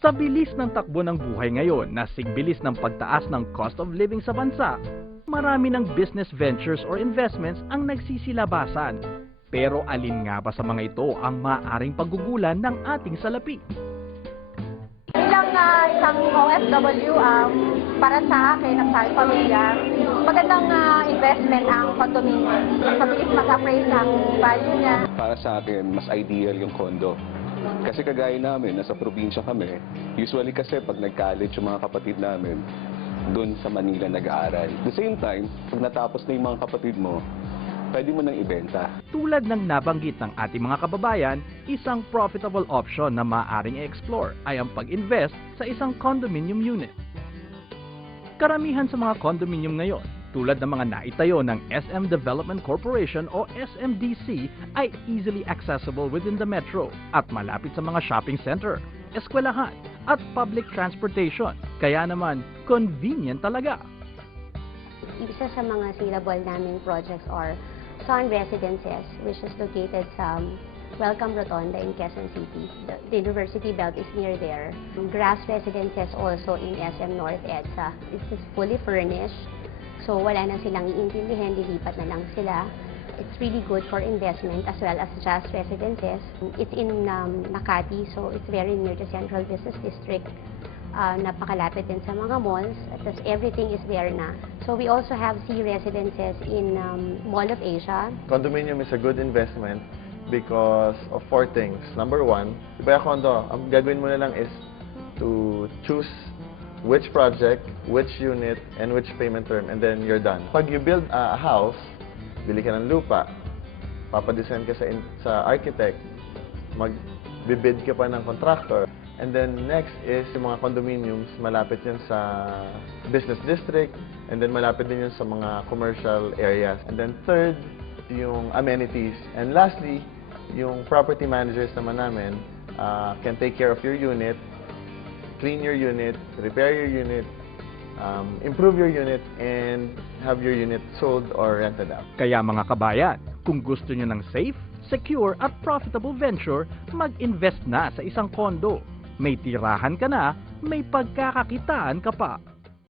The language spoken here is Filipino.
Sa bilis ng takbo ng buhay ngayon na sigbilis ng pagtaas ng cost of living sa bansa, marami ng business ventures or investments ang nagsisilabasan. Pero alin nga ba sa mga ito ang maaaring paggugulan ng ating salapi? Bilang isang OFW, para sa akin at sa aking pamilya, magandang investment ang condominium. Mabilis mag-appraise ng value niya. Para sa akin, mas ideal yung condo. Kasi kagaya namin, nasa probinsya kami, usually kasi pag nag-college yung mga kapatid namin, doon sa Manila nag-aaral. At the same time, pag natapos na yung mga kapatid mo, pwede mo nang ibenta. Tulad ng nabanggit ng ating mga kababayan, isang profitable option na maaaring i-explore ay ang pag-invest sa isang condominium unit. Karamihan sa mga condominium ngayon, tulad ng mga naitayo ng SM Development Corporation o SMDC, ay easily accessible within the metro at malapit sa mga shopping center, eskwelahan at public transportation. Kaya naman, convenient talaga. Isa sa mga saleable naming projects are Sun Residences, which is located sa Welcome Rotonda in Quezon City. The University Belt is near there. Grass Residences also in SM North EDSA. This is fully furnished, so wala na silang iintindihan, lilipat na lang sila. It's really good for investment as well as Jazz Residences. It's in Makati, so it's very near the Central Business District. Napakalapit din sa mga malls, at everything is there na. So we also have C Residences in Mall of Asia. Condominium is a good investment because of 4 things. Number 1, iba yung condo, ang gagawin mo na lang is to choose which project, which unit, and which payment term, and then you're done. Pag you build a house, bili ka ng lupa, papadesign ka sa architect, magbibid ka pa ng contractor. And then next is yung mga condominiums, malapit yan sa business district, and then malapit din yan sa mga commercial areas. And then third, yung amenities. And lastly, yung property managers naman namin can take care of your unit, clean your unit, repair your unit, improve your unit, and have your unit sold or rented out. Kaya mga kabayan, kung gusto nyo ng safe, secure at profitable venture, mag-invest na sa isang condo. May tirahan ka na, may pagkakakitaan ka pa.